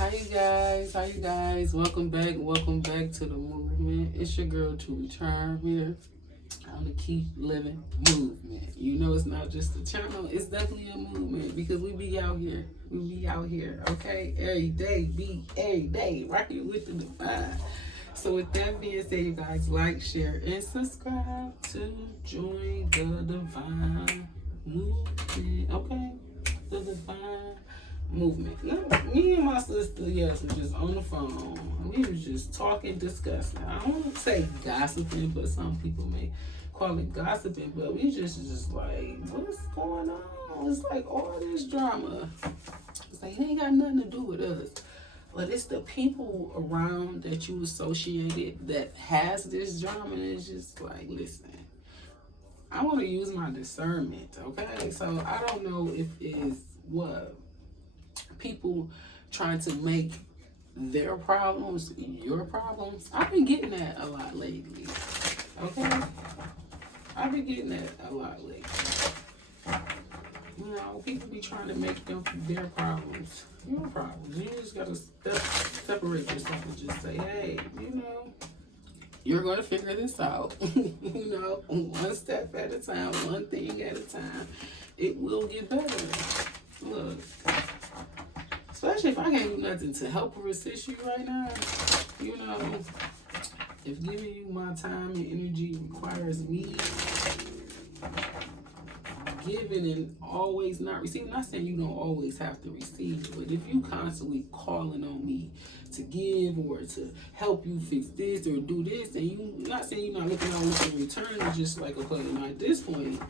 How you guys? Welcome back to the movement. It's your girl TrulyyCharmed here on the Keep Living Movement. You know, it's not just a channel, it's definitely a movement because we be out here. Okay? Every day, rocking with the divine. So with that being said, you guys like, share, and subscribe to join the divine movement. Okay? The divine movement. Now, me and my sister, yes, were just on the phone. We were just talking, discussing. I don't want to say gossiping, but some people may call it gossiping. But we just like, what's going on? It's like all this drama. It's like it ain't got nothing to do with us. But it's the people around that you associated that has this drama. And it's just like, listen, I want to use my discernment, okay? So I don't know if it's what people trying to make their problems your problems. I've been getting that a lot lately, okay? I've been getting that a lot lately. You know, people be trying to make them their problems your problems. You just gotta separate yourself and just say, hey, you know, you're going to figure this out. You know, one step at a time, one thing at a time. It will get better. Look, especially if I can't do nothing to help or assist you right now, you know, if giving you my time and energy requires me giving and always not receiving, not saying you don't always have to receive, but if you constantly calling on me to give or to help you fix this or do this, and you not saying you're not looking out with in return, it's just like, okay, now at this point,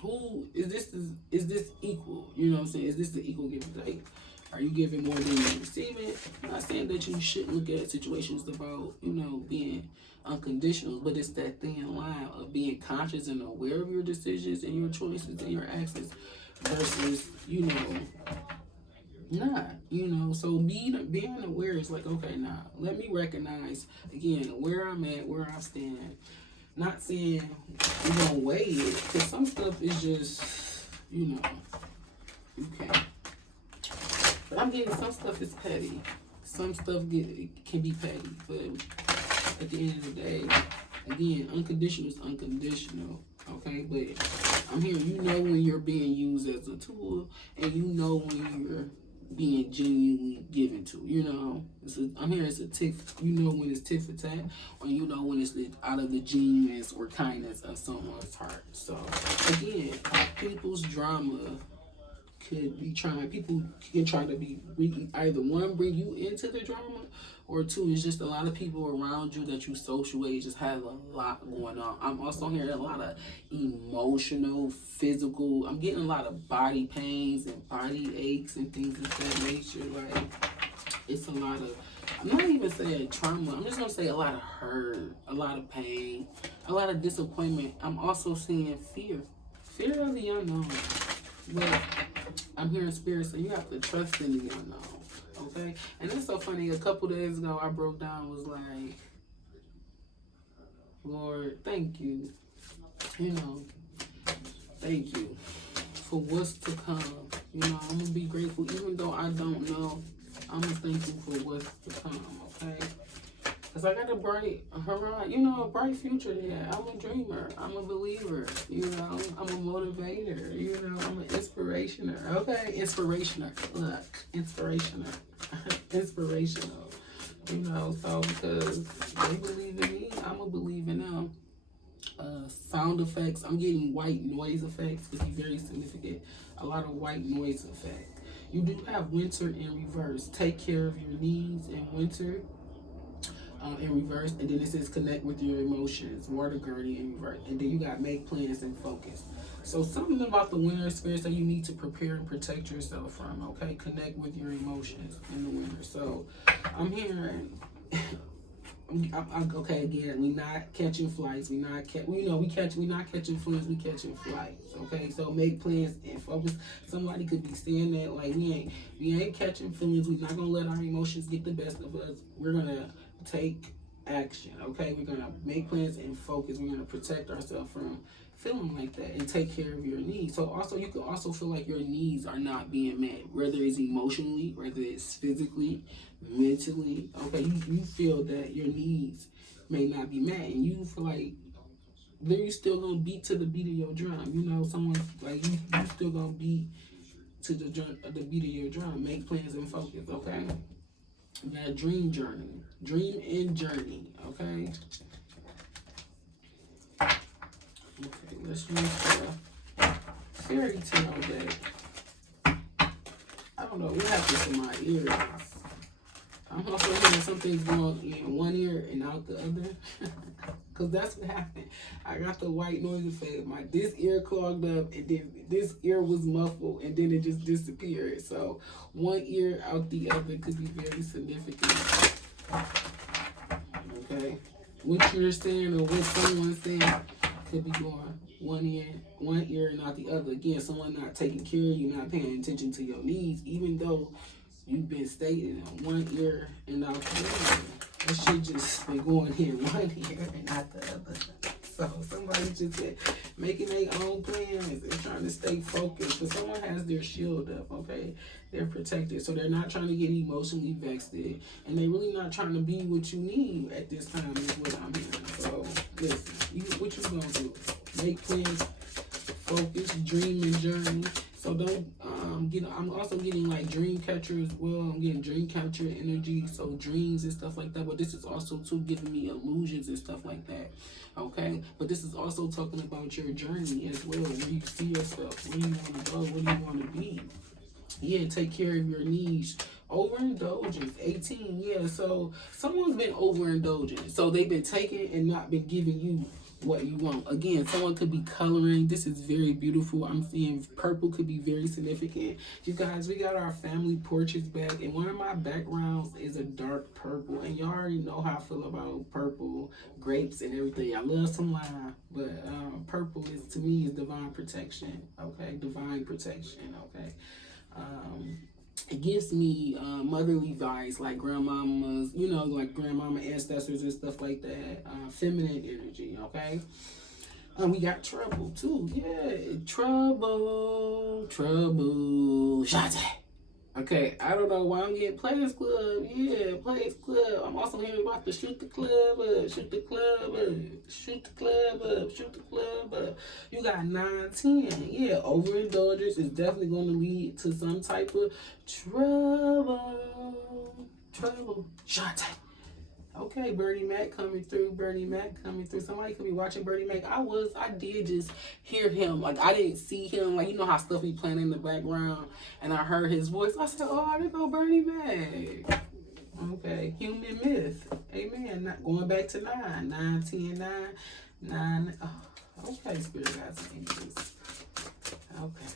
who is this equal? You know what I'm saying? Is this the equal give and take? Are you giving more than you're receiving? I'm not saying that you shouldn't look at situations about, you know, being unconditional, but it's that thin line of being conscious and aware of your decisions and your choices and your actions versus, you know, not, you know. So being aware is like, okay, now let me recognize again where I'm at, where I stand. Not saying you're gonna weigh it, because some stuff is just, you know, you can't. But I'm getting some stuff is petty. Some stuff can be petty, but at the end of the day, again, unconditional is unconditional, okay? But I'm here, you know when you're being used as a tool, and you know when you're being genuinely given to, you know. I'm here as a tick, you know when it's tit for tat, or you know when it's out of the genuineness or kindness of someone's heart. So again, people's drama could be people can try to be either one, bring you into the drama, or two, it's just a lot of people around you that you associate just have a lot going on. I'm also hearing a lot of emotional, physical, I'm getting a lot of body pains and body aches and things of that nature. Like, it's a lot of, I'm not even saying trauma, I'm just gonna say a lot of hurt, a lot of pain, a lot of disappointment. I'm also seeing fear of the unknown. But I'm hearing spirit, so you have to trust in the unknown, okay? And it's so funny, a couple days ago, I broke down, was like, Lord, thank you, you know, thank you for what's to come. You know, I'm gonna be grateful, even though I don't know, I'm thankful for what's to come, okay? Because I got a bright horizon, you know, a bright future there. I'm a dreamer. I'm a believer. You know, I'm a motivator. You know, I'm an inspirationer. Okay, inspirational. Look, inspirational. Inspirational. You know, so because they believe in me, I'm going to believe in them. Sound effects. I'm getting white noise effects, which is very significant. A lot of white noise effect. You do have winter in reverse. Take care of your needs in winter. In reverse, and then it says connect with your emotions, water guardian in reverse, and then you got make plans and focus. So something about the winter spirit that you need to prepare and protect yourself from, okay? Connect with your emotions in the winter. So I'm hearing, okay, again, we not catching flights, we not catching flights, we catching flights, okay? So make plans and focus. Somebody could be saying that, like, we ain't catching feelings, we're not gonna let our emotions get the best of us. We're gonna take action, okay? We're gonna make plans and focus. We're gonna protect ourselves from feeling like that and take care of your needs. So also you can also feel like your needs are not being met, whether it's emotionally, whether it's physically, mentally. Okay, you feel that your needs may not be met, and you feel like you still gonna beat to the beat of your drum. You know, someone like you still gonna beat to the beat of your drum. Make plans and focus. Okay, you got a dream journey, dream and journey. Okay. Okay, let's use the fairy tale deck. I don't know, what happens to my ears? I'm also hearing something's going in one ear and out the other. Because that's what happened. I got the white noise effect. This ear clogged up, and then this ear was muffled, and then it just disappeared. So one ear out the other could be very significant. Okay? What you're saying or what someone's saying could be going one ear and not the other. Again, someone not taking care of you, not paying attention to your needs, even though you've been stating one ear and not the other. That shit just been going in one ear and not the other. So somebody just making their own plans and trying to stay focused. But someone has their shield up, okay? They're protected. So they're not trying to get emotionally vexed. And they're really not trying to be what you need at this time is what I'm hearing. So listen, what you gonna do? Make plans, focus, dream and journey. So don't I'm also getting like dream catcher as well. I'm getting dream catcher energy, so dreams and stuff like that. But this is also too giving me illusions and stuff like that. Okay, but this is also talking about your journey as well, where you see yourself, where you want to go, where you want to be. Yeah, take care of your needs. Overindulgence, 18. Yeah, so someone's been overindulgent. So they've been taking and not been giving you what you want. Again, someone could be coloring. This is very beautiful. I'm seeing purple could be very significant. You guys, we got our family portraits back, and one of my backgrounds is a dark purple, and you already know how I feel about purple grapes and everything. I love some lime, but purple is, to me, is divine protection. Okay, divine protection. Okay. It gives me motherly vibes, like grandmamas, you know, like grandmama ancestors and stuff like that. Feminine energy, okay? We got trouble, too. Yeah, trouble. Shante. Okay, I don't know why I'm getting Players Club. Yeah, Players Club. I'm also hearing about the shoot the club up, shoot the club up, shoot the club up, shoot the club up. You got 9-10. Yeah, overindulgence is definitely going to lead to some type of trouble. Shante. Okay, Bernie Mac coming through. Somebody could be watching Bernie Mac. I did just hear him. Like, I didn't see him. Like, you know how stuff be playing in the background, and I heard his voice. I said, oh, there go Bernie Mac. Okay, human myth. Amen. Not going back to 9. 9, 10, 9. Oh, okay, spirit guides and angels. Okay.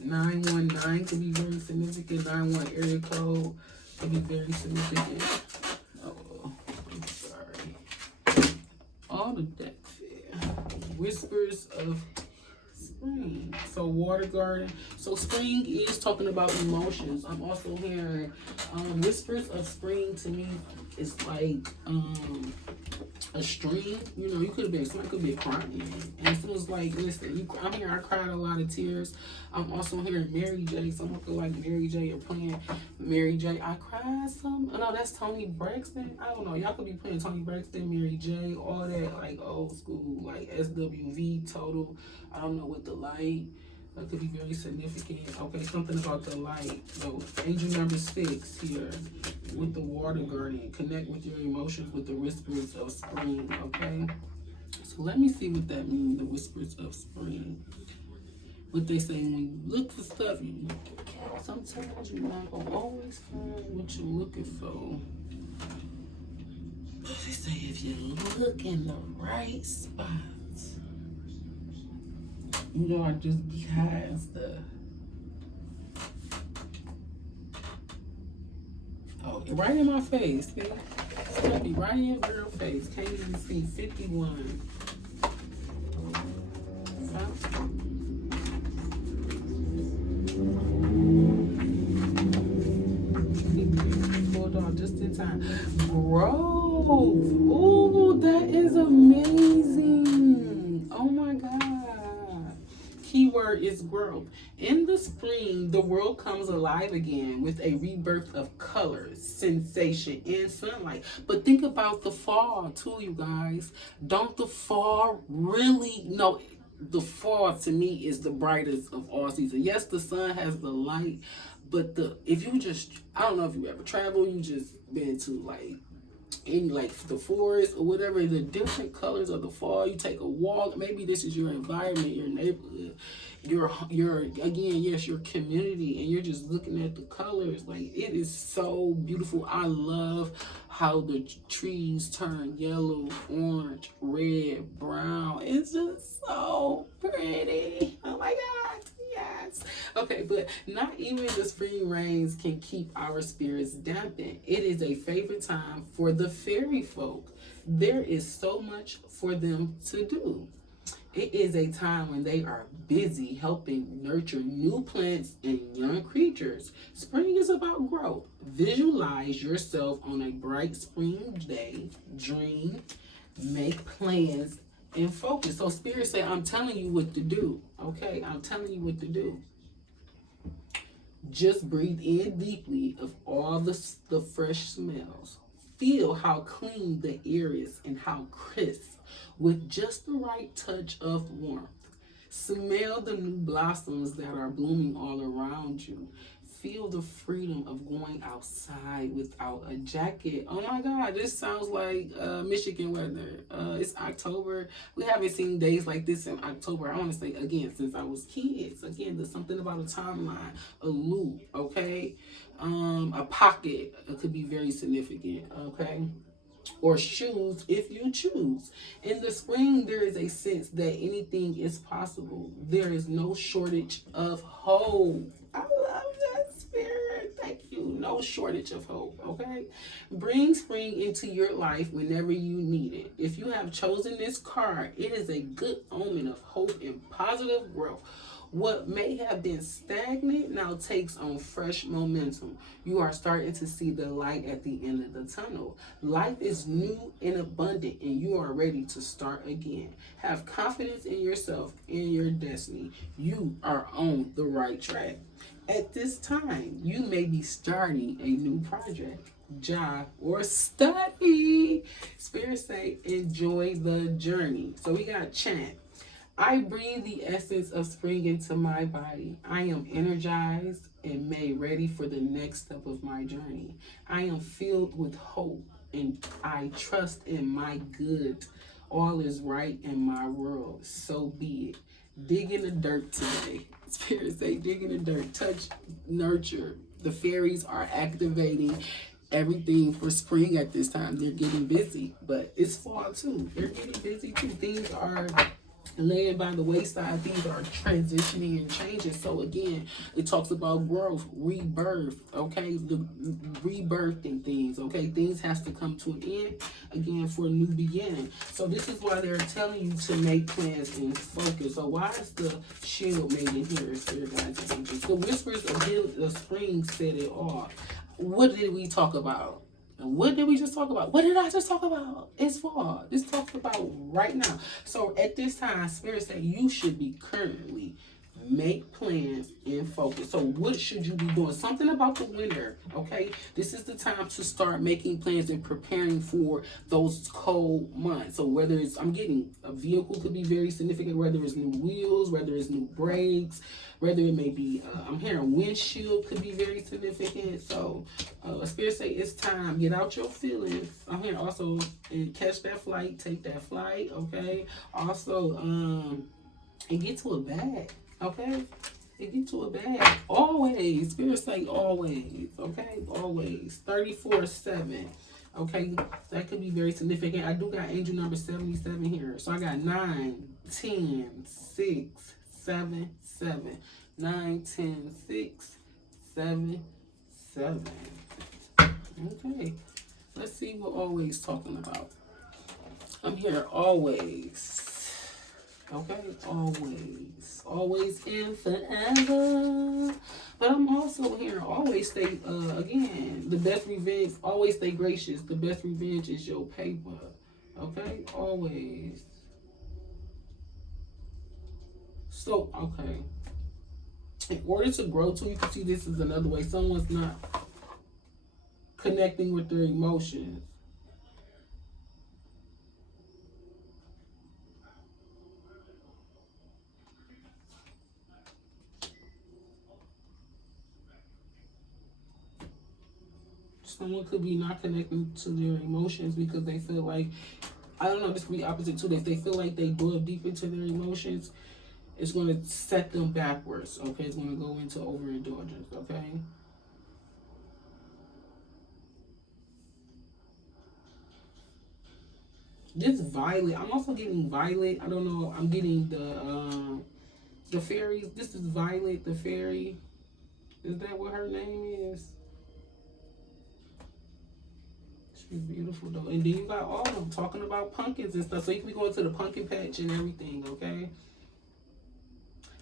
919 could be very significant. 91 area code could be very significant. Oh, I'm sorry. All the decks here. Whispers of spring. So water garden. So spring is talking about emotions. I'm also hearing whispers of spring. To me, it's like a stream. You know, someone could be crying, and it was like, listen, I'm hearing I cried a lot of tears. I'm also hearing Mary J. Someone could like Mary J. or playing Mary J. I cried some. Oh no, that's Tony Braxton. I don't know. Y'all could be playing Tony Braxton, Mary J. All that like old school, like SWV total. I don't know, with the light. That could be very significant. Okay, something about the light. So angel number 6 here with the water garden. Connect with your emotions with the whispers of spring. Okay. So let me see what that means. The whispers of spring. What they say when you look for stuff, sometimes you're not gonna always find what you're looking for. They say if you look in the right spot, you are just behind stuff. Oh, right in my face. See? It's gonna be right in your girl face. Can't even see 51. Hold on, just in time. Growth. Ooh, that is amazing. start is growth. In the spring, the world comes alive again with a rebirth of colors, sensation, and sunlight. But think about the fall too, you guys. Don't the fall really, no, the fall to me is the brightest of all seasons. Yes, the sun has the light, but if you just, I don't know if you ever travel, you just been to like in like the forest or whatever, the different colors of the fall. You take a walk, maybe this is your environment, your neighborhood, your again, yes, your community, and you're just looking at the colors. Like, it is so beautiful. I love how the trees turn yellow, orange, red, brown. It's just so pretty. Oh my god, yes. Okay, but not even the spring rains can keep our spirits dampened. It is a favorite time for the fairy folk. There is so much for them to do. It is a time when they are busy helping nurture new plants and young creatures. Spring is about growth. Visualize yourself on a bright spring day. Dream, make plans, and focus. So Spirit say, I'm telling you what to do. Okay, I'm telling you what to do. Just breathe in deeply of all the fresh smells. Feel how clean the air is and how crisp, with just the right touch of warmth. Smell the new blossoms that are blooming all around you. Feel the freedom of going outside without a jacket. Oh my God, this sounds like Michigan weather. It's October. We haven't seen days like this in October. I want to say, again, since I was kids. Again, there's something about a timeline, a loop, okay? A pocket could be very significant, okay? Or shoes if you choose. In the spring, there is a sense that anything is possible. There is no shortage of hope. I love that, Spirit. Thank you. No shortage of hope, okay? Bring spring into your life whenever you need it. If you have chosen this card, it is a good omen of hope and positive growth. What may have been stagnant now takes on fresh momentum. You are starting to see the light at the end of the tunnel. Life is new and abundant, and you are ready to start again. Have confidence in yourself and your destiny. You are on the right track. At this time, you may be starting a new project, job, or study. Spirit say, enjoy the journey. So we got chant. I breathe the essence of spring into my body. I am energized and made ready for the next step of my journey. I am filled with hope and I trust in my good. All is right in my world. So be it. Dig in the dirt today. Spirit say, dig in the dirt. Touch, nurture. The fairies are activating everything for spring at this time. They're getting busy, but it's fall too. They're getting busy too. Things are laying by the wayside. Things are transitioning and changing. So again, it talks about growth, rebirth, okay? The rebirthing things, okay? Things has to come to an end, again, for a new beginning. So this is why they're telling you to make plans and focus. So why is the shield made in here, Spirit Guides and Angels? The whispers of the spring said it all. What did we talk about? And what did we just talk about? What did I just talk about? It's fall. This talks about right now. So at this time, Spirit said you should be currently make plans and focus. So what should you be doing? Something about the winter, okay? This is the time to start making plans and preparing for those cold months. So whether it's, I'm getting a vehicle could be very significant, whether it's new wheels, whether it's new brakes, whether it may be, I'm hearing windshield could be very significant. So Spirit say it's time. Get out your feelings. I'm hearing also, and catch that flight, take that flight, okay? Also, and get to a bag. Okay, and get to a bag. Always, Spirit say always. Okay, always. 34/7. Okay, that could be very significant. I do got angel number 77 here. So I got 9, 10, 6, 7, 7. 9, 10, 6, 7, 7. Okay, let's see what always talking about. I'm here always. Okay, always and forever. But I'm also here, always stay, again, the best revenge, always stay gracious. The best revenge is your paper. Okay, always. So, okay. In order to grow too, you can see this is another way. Someone's not connecting with their emotions. Someone could be not connecting to their emotions because they feel like, I don't know, this could be opposite too. If they feel like they delve deep into their emotions, it's going to set them backwards, okay? It's going to go into overindulgence, okay? This violet, I'm also getting violet. I don't know, I'm getting the fairies. This is Violet, the fairy. Is that what her name is? She's beautiful though. And then you got all of them talking about pumpkins and stuff. So you can be going to the pumpkin patch and everything, okay?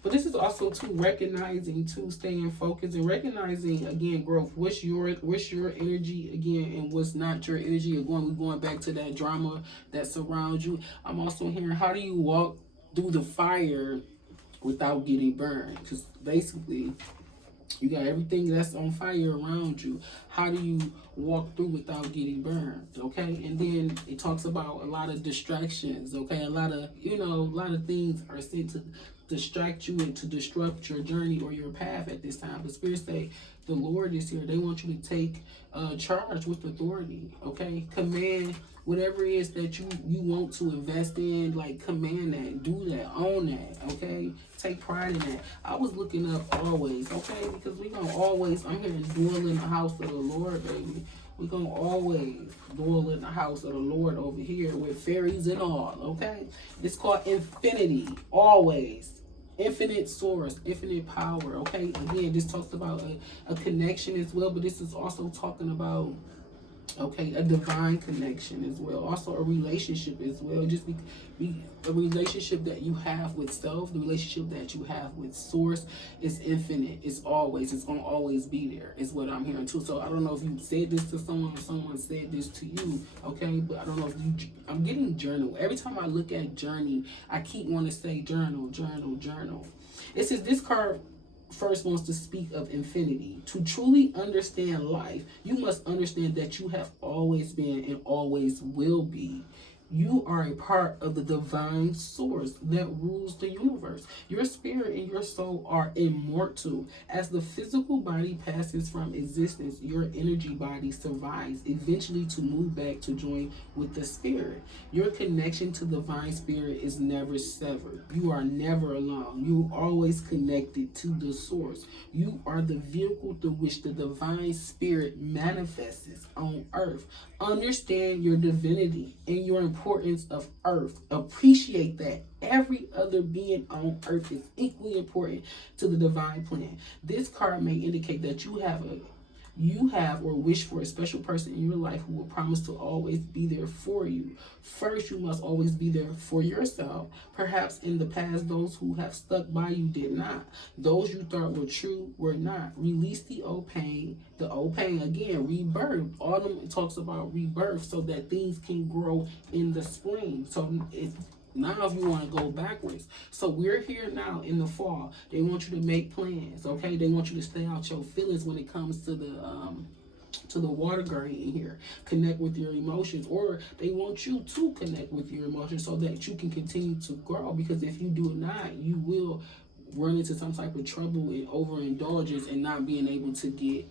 But this is also too recognizing, too staying focused and recognizing again growth. What's your energy again, and what's not your energy. Again, we're going back to that drama that surrounds you. I'm also hearing, how do you walk through the fire without getting burned? Because basically, you got everything that's on fire around you. How do you walk through without getting burned? Okay, and then it talks about a lot of distractions. Okay, a lot of things are sent to distract you and to disrupt your journey or your path at this time. But Spirit say the Lord is here. They want you to take charge with authority. Okay, command whatever it is that you want to invest in. Like, command that, do that, own that. Okay, take pride in that. I was looking up always. Okay, because we gonna always, I'm hearing dwell in the house of the Lord, baby. We're going to always dwell in the house of the Lord over here with fairies and all, okay? It's called infinity, always. Infinite source, infinite power, okay? Again, this talks about a connection as well, but this is also talking about, okay, a divine connection as well. Also a relationship as well. Just be a relationship that you have with self, the relationship that you have with source is infinite. It's gonna always be there, is what I'm hearing too. So I don't know if you said this to someone or someone said this to you, okay? But I don't know if I'm getting journal. Every time I look at journey, I keep wanting to say journal, journal, journal. It says this card first wants to speak of infinity. To truly understand life, you must understand that you have always been and always will be. You are a part of the divine source that rules the universe. Your spirit and your soul are immortal. As the physical body passes from existence, your energy body survives, eventually to move back to join with the spirit. Your connection to the divine spirit is never severed. You are never alone. You are always connected to the source. You are the vehicle through which the divine spirit manifests on earth. Understand your divinity and your importance of earth. Appreciate that every other being on earth is equally important to the divine plan. This card may indicate that you have or wish for a special person in your life who will promise to always be there for you. First, you must always be there for yourself. Perhaps in the past, those who have stuck by you did not. Those you thought were true were not. Release the old pain. The old pain, again, rebirth. Autumn talks about rebirth so that things can grow in the spring. So it's now if you want to go backwards. So we're here now in the fall. They want you to make plans, okay? They want you to stay out your feelings when it comes to the water guardian here. Connect with your emotions, or they want you to connect with your emotions so that you can continue to grow. Because if you do not, you will run into some type of trouble and overindulgence and not being able to get,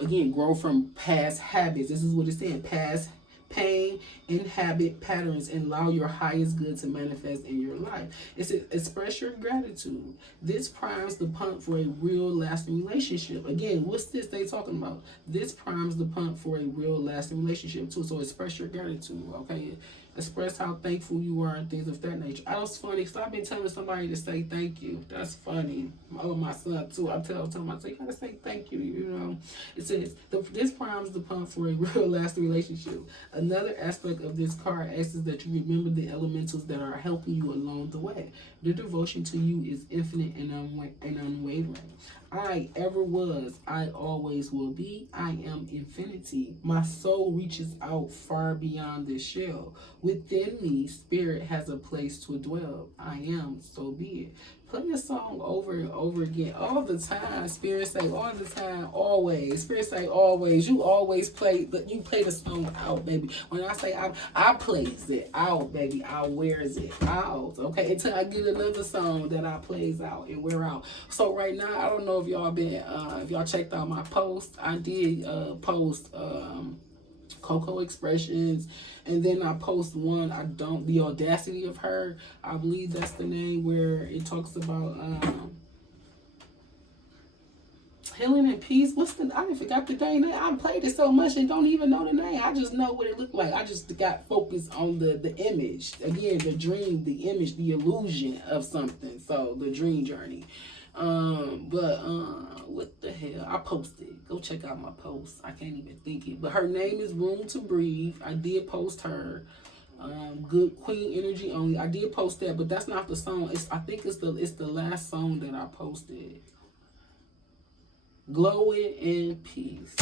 again, grow from past habits. This is what it's saying, past pain and habit patterns, and allow your highest good to manifest in your life. It's express your gratitude. This primes the pump for a real lasting relationship. Again, what's this they talking about? This primes the pump for a real lasting relationship too. So express your gratitude, okay? Express how thankful you are and things of that nature. I was funny because I've been telling somebody to say thank you. That's funny. My son too. I tell him, I say, you gotta say thank you, It says, this primes the pump for a real lasting relationship. Another aspect of this card asks that you remember the elementals that are helping you along the way. Their devotion to you is infinite and unwavering. I ever was, I always will be, I am infinity. My soul reaches out far beyond this shell. Within me, spirit has a place to dwell. I am, so be it. Play a song over and over again, all the time. Spirit say all the time, always. Spirit say always. You always play, you play the song out, baby. When I say I plays it out, baby. I wears it out, okay? Until I get another song that I plays out and wear out. So right now, I don't know if y'all been, if y'all checked out my post. I did post Coco Expressions, and then I post one, the audacity of her, I believe that's the name, where it talks about healing and peace. I forgot the dang name. I played it so much and don't even know the name. I just know what it looked like. I just got focused on the image. Again, the dream, the image, the illusion of something. So the dream journey. What the hell? I posted. Go check out my post. I can't even think it. But her name is Room to Breathe. I did post her. Good Queen Energy Only. I did post that, but that's not the song. I think it's the last song that I posted. Glowing in peace.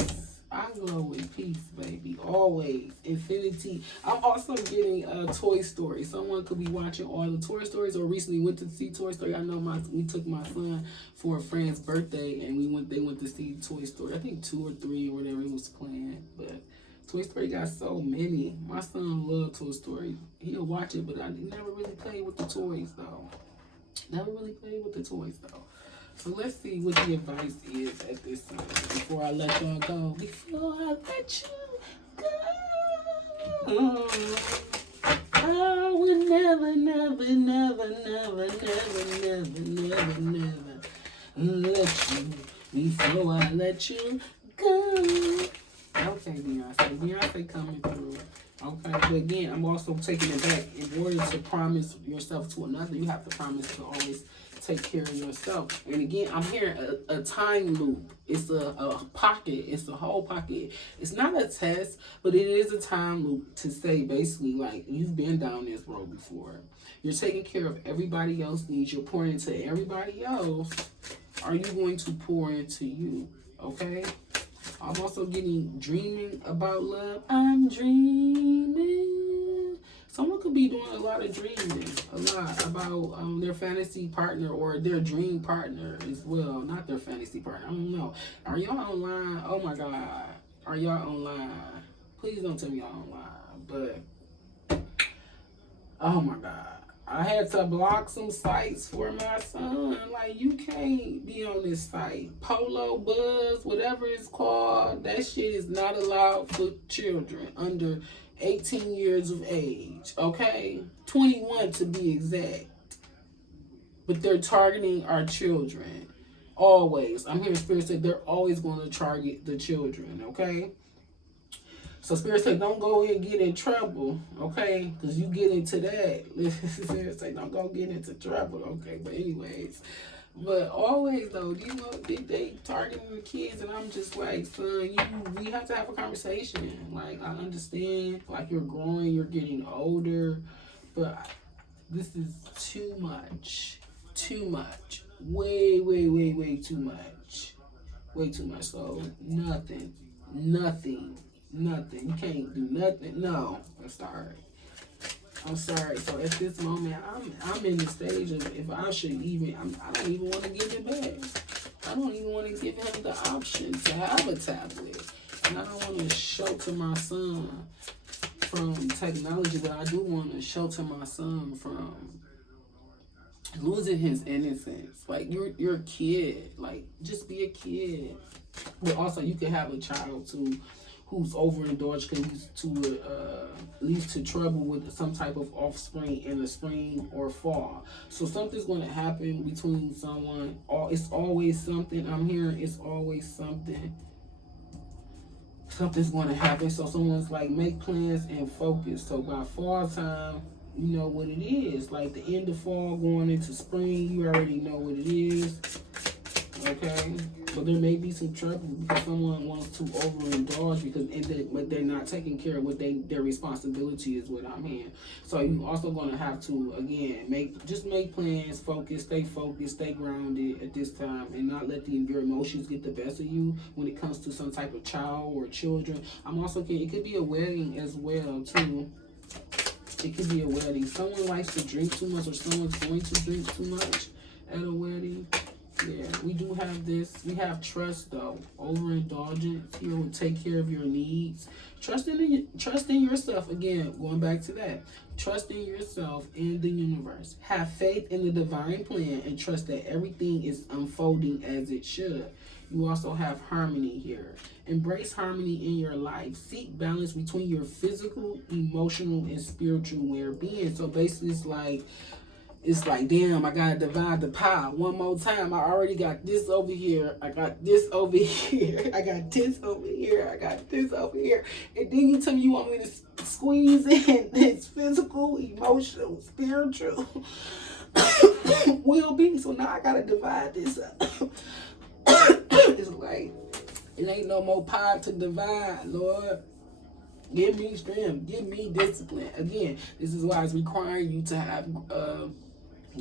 I glow in peace, baby. Always. Infinity. I'm also getting a Toy Story. Someone could be watching all the Toy Stories or recently went to see Toy Story. I know we took my son for a friend's birthday and they went to see Toy Story. I think 2 or 3 or whatever he was playing. But Toy Story got so many. My son loves Toy Story. He'll watch it, but I never really played with the toys though. Never really played with the toys though. So let's see what the advice is at this time before I let y'all go. Before I let you go, I will never, never, never, never, never, never, never, never let you. Before I let you go. Okay, Beyonce. Beyonce coming through. Okay, but again, I'm also taking it back. In order to promise yourself to another, you have to promise to always take care of yourself. And again, I'm hearing a time loop. It's a pocket. It's a whole pocket. It's not a test, but it is a time loop to say basically like you've been down this road before. You're taking care of everybody else's needs. You're pouring into everybody else. Are you going to pour into you? Okay? I'm also getting dreaming about love. I'm dreaming. Someone could be doing a lot of dreaming, a lot about their fantasy partner or their dream partner as well. Not their fantasy partner. I don't know. Are y'all online? Oh my God. Are y'all online? Please don't tell me y'all online. But, oh my God. I had to block some sites for my son. Like, you can't be on this site. Polo, Buzz, whatever it's called. That shit is not allowed for children under 18 years of age. Okay? 21 to be exact. But they're targeting our children. Always. I'm hearing Spirit say they're always going to target the children. Okay? So Spirit say, don't go and get in trouble, okay? Because you get into that. Spirit say, don't go get into trouble, okay? But anyways, but always though, you know, they targeting the kids, and I'm just like, son, we have to have a conversation. Like, I understand, like you're growing, you're getting older, but this is too much, way, way, way, way too much, way too much. So nothing. You can't do nothing. No, I'm sorry. So at this moment, I'm in the stage of if I should even, I don't even want to give it back. I don't even want to give him the option to have a tablet. And I don't want to shelter my son from technology, but I do want to shelter my son from losing his innocence. Like, you're a kid. Like, just be a kid. But also, you can have a child too who's overindulged, can lead to trouble with some type of offspring in the spring or fall. So something's going to happen between someone. It's always something. I'm hearing it's always something. Something's going to happen. So someone's like, make plans and focus. So by fall time, you know what it is. Like the end of fall going into spring, you already know what it is. Okay, but there may be some trouble because someone wants to overindulge but they're not taking care of what their responsibility is. What I'm hearing. So you also gonna have to again make plans, stay focused, stay grounded at this time, and not let your emotions get the best of you when it comes to some type of child or children. I'm also getting, it could be a wedding as well too. It could be a wedding. Someone likes to drink too much, or someone's going to drink too much at a wedding. Yeah, we do have this. We have trust though. Overindulgence here will take care of your needs. Trust in yourself. Again, going back to that. Trust in yourself and the universe. Have faith in the divine plan and trust that everything is unfolding as it should. You also have harmony here. Embrace harmony in your life. Seek balance between your physical, emotional, and spiritual well-being. So basically, it's like, damn, I gotta divide the pie one more time. I already got this over here. I got this over here. I got this over here. I got this over here. And then you tell me you want me to squeeze in this physical, emotional, spiritual well-being. So now I gotta divide this up. It's like, it ain't no more pie to divide, Lord. Give me strength. Give me discipline. Again, this is why it's requiring you to have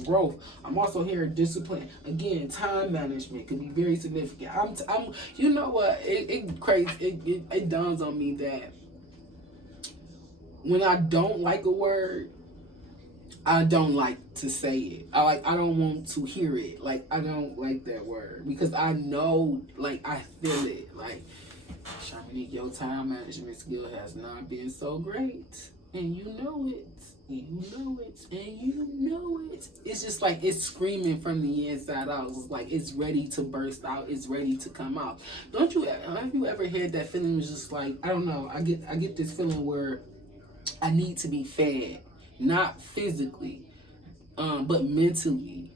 growth. I'm also hearing discipline. Again, time management could be very significant. I'm you know what? It dawns on me that when I don't like a word, I don't like to say it. I don't want to hear it. Like, I don't like that word because I know, like, I feel it. Like, Charmonique, your time management skill has not been so great, and you know it. You know it, and you know it. It's just like it's screaming from the inside out. It's like it's ready to burst out. It's ready to come out. Have you ever had that feeling? Was just like, I don't know. I get this feeling where I need to be fed, not physically, but mentally.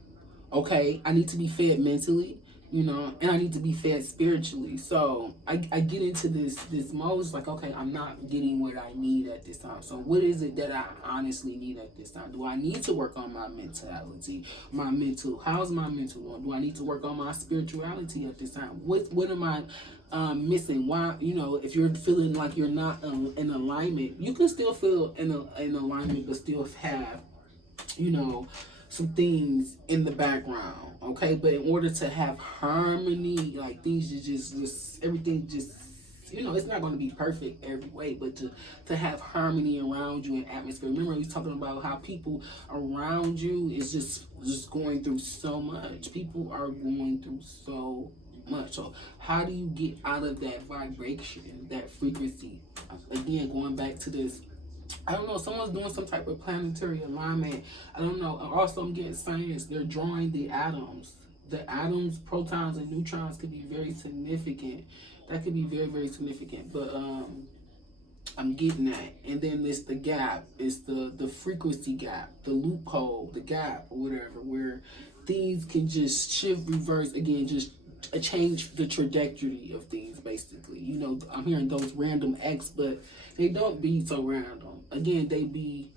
Okay, I need to be fed mentally, you know, and I need to be fed spiritually. So I get into this mode. It's like, okay, I'm not getting what I need at this time. So what is it that I honestly need at this time? Do I need to work on my mentality, my mental? How's my mental? Do I need to work on my spirituality at this time? What am I missing? Why, you know, if you're feeling like you're not in alignment, you can still feel in alignment, but still have, you know, some things in the background, okay? But in order to have harmony, like things just everything just, you know, it's not going to be perfect every way, but to have harmony around you and atmosphere. Remember, we was talking about how people around you is just going through so much. People are going through so much. So how do you get out of that vibration, that frequency? Again, going back to this, I don't know, someone's doing some type of planetary alignment. I don't know. Also, I'm getting science. They're drawing the atoms. The atoms, protons, and neutrons could be very significant. That could be very, very significant. But I'm getting that. And then it's the gap. It's the frequency gap, the loophole, the gap, or whatever, where things can just shift, reverse, again, just change the trajectory of things, basically. You know, I'm hearing those random acts, but they don't be so random. Again, they be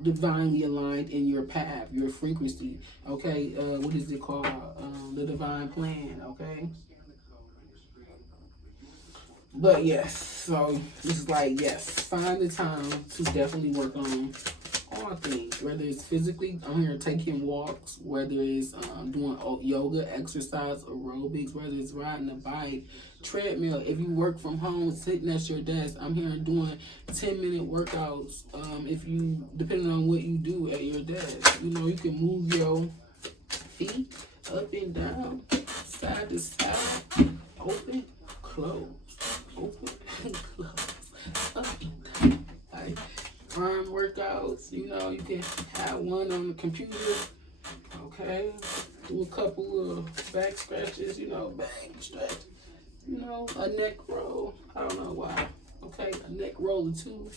divinely aligned in your path, your frequency. Okay, what is it called? The divine plan. Okay. But yes, so this is like, yes, find the time to definitely work on all things, whether it's physically, I'm here taking walks, whether it's doing yoga, exercise, aerobics, whether it's riding a bike, treadmill. If you work from home, sitting at your desk, I'm here doing 10-minute workouts. If you, depending on what you do at your desk, you know, you can move your feet up and down, side to side, open, close, open, close, up and down. Like, arm workouts, you know, you can have one on the computer, okay? Do a couple of back scratches, you know, back stretch, you know, a neck roll. I don't know why, okay? A neck roll or two.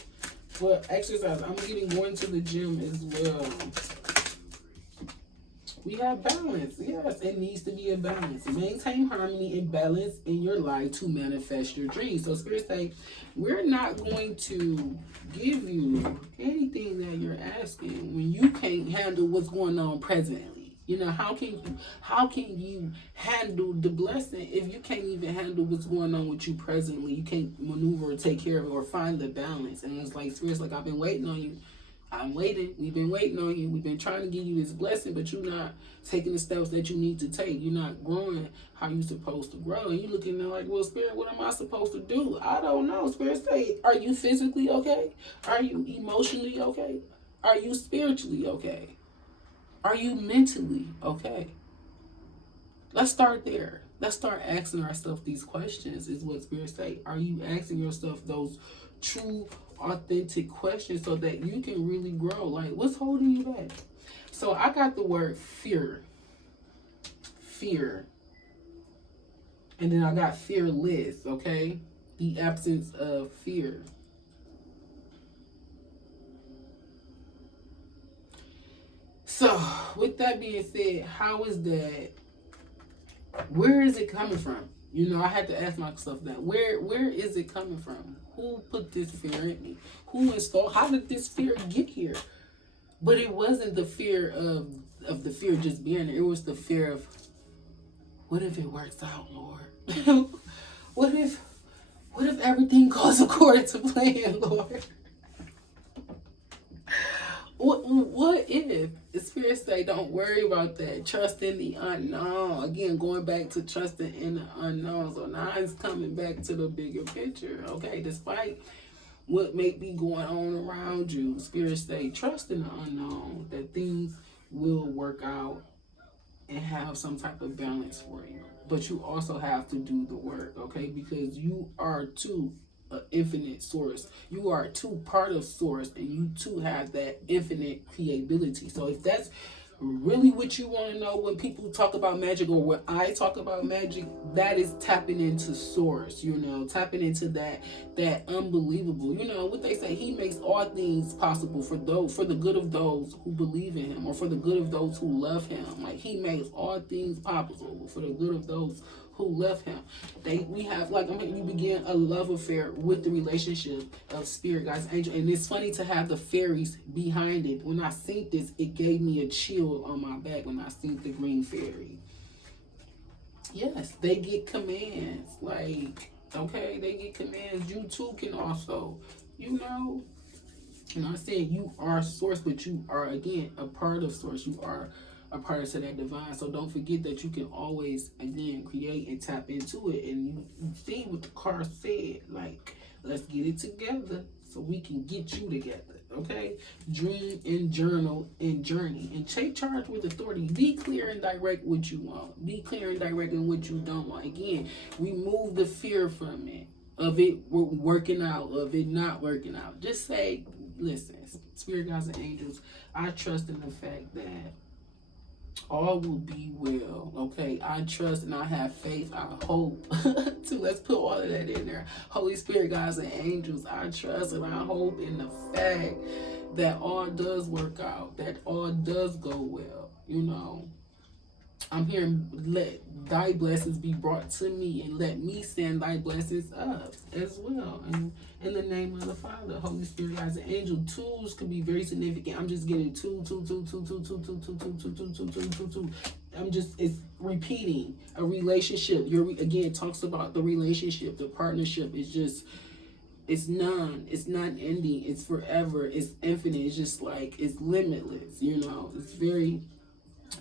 But exercise, I'm going to the gym as well. We have balance. Yes, it needs to be a balance. Maintain harmony and balance in your life to manifest your dreams. So Spirit say, we're not going to give you anything that you're asking when you can't handle what's going on presently. You know, how can you handle the blessing if you can't even handle what's going on with you presently? You can't maneuver or take care of it or find the balance. And it's like, Spirit's like, I've been waiting on you. I'm waiting. We've been waiting on you. We've been trying to give you this blessing, but you're not taking the steps that you need to take. You're not growing how you're supposed to grow. And you're looking at like, well, Spirit, what am I supposed to do? I don't know. Spirit say, are you physically okay? Are you emotionally okay? Are you spiritually okay? Are you mentally okay? Let's start there. Let's start asking ourselves these questions, is what Spirit say. Are you asking yourself those true, authentic questions so that you can really grow? Like, what's holding you back? So I got the word fear. Fear. And then I got fearless, okay? The absence of fear. So, with that being said, how is that? Where is it coming from? You know, I had to ask myself that. Where is it coming from? Who put this fear in me? Who installed? How did this fear get here? But it wasn't the fear of the fear just being there. It was the fear of, what if it works out, Lord? what if everything goes according to plan, Lord? What if the Spirit say, don't worry about that, trust in the unknown? Again, going back to trusting in the unknown. So now it's coming back to the bigger picture, okay? Despite what may be going on around you, Spirit say, trust in the unknown, that things will work out and have some type of balance for you. But you also have to do the work, okay? Because you are too an infinite source. You are too part of source, and you too have that infinite creability. So if that's really what you want to know when people talk about magic, or when I talk about magic, that is tapping into source, you know, tapping into that unbelievable, you know what they say, he makes all things possible for the good of those who believe in him, or for the good of those who love him. Like, he makes all things possible for the good of those who love him. We have, like, you begin a love affair with the relationship of spirit, guys, angel. And it's funny to have the fairies behind it. When I seen this, it gave me a chill on my back when I seen the green fairy. Yes, they get commands. Like, okay, they get commands. You too can also, you know, and I'm saying you are source, but you are, again, a part of source. You are a part of that divine. So don't forget that you can always, again, create and tap into it. And you see what the card said, like, let's get it together so we can get you together, okay? Dream and journal and journey. And take charge with authority. Be clear and direct what you want. Be clear and direct in what you don't want. Again, remove the fear from it, of it working out, of it not working out. Just say, listen, spirit guides and angels, I trust in the fact that all will be well, okay? I trust and I have faith, I hope. So let's put all of that in there. Holy Spirit, guides and angels, I trust and I hope in the fact that all does work out, that all does go well, you know. I'm hearing, let thy blessings be brought to me, and let me send thy blessings up as well. And in the name of the Father, Holy Spirit, guides and angel. Twos could be very significant. I'm just getting two. I'm just, it's repeating a relationship. Again, talks about the relationship, the partnership is just, it's none, it's not ending, it's forever, it's infinite, it's just like, it's limitless, you know, it's very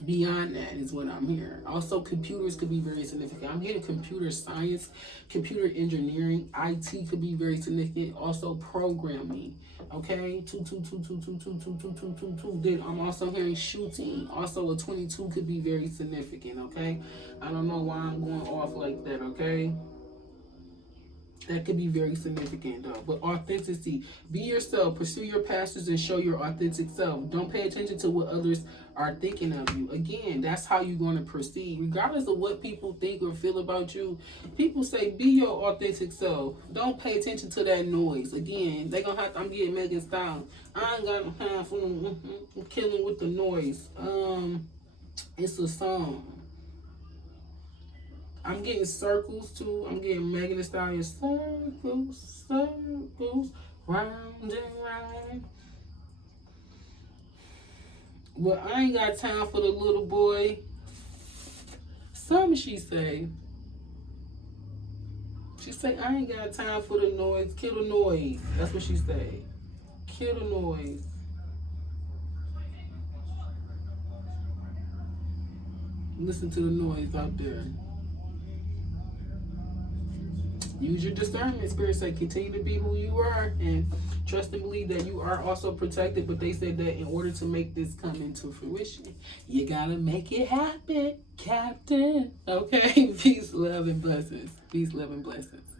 beyond that is what I'm hearing. Also, computers could be very significant. I'm getting computer science, computer engineering, IT could be very significant. Also, programming. Okay, two. Then I'm also hearing shooting. Also, a 22 could be very significant. Okay, I don't know why I'm going off like that. Okay. That could be very significant though. But authenticity, be yourself, pursue your passions, and show your authentic self. Don't pay attention to what others are thinking of you. Again, that's how you're going to proceed. Regardless of what people think or feel about you, people say, be your authentic self. Don't pay attention to that noise. Again, they gonna have to, I'm getting Megan Style. I ain't got no time for them killing with the noise. It's a song. I'm getting circles too. I'm getting Megan Thee Stallion, circles, circles, round and round. Well, I ain't got time for the little boy. Something she say. She say, I ain't got time for the noise. Kill the noise. That's what she say. Kill the noise. Listen to the noise out there. use your discernment. Spirit say continue to be who you are and trust and believe that you are also protected. But they said that in order to make this come into fruition, you gotta make it happen, Captain. Okay. Peace, love, and blessings. Peace, love, and blessings.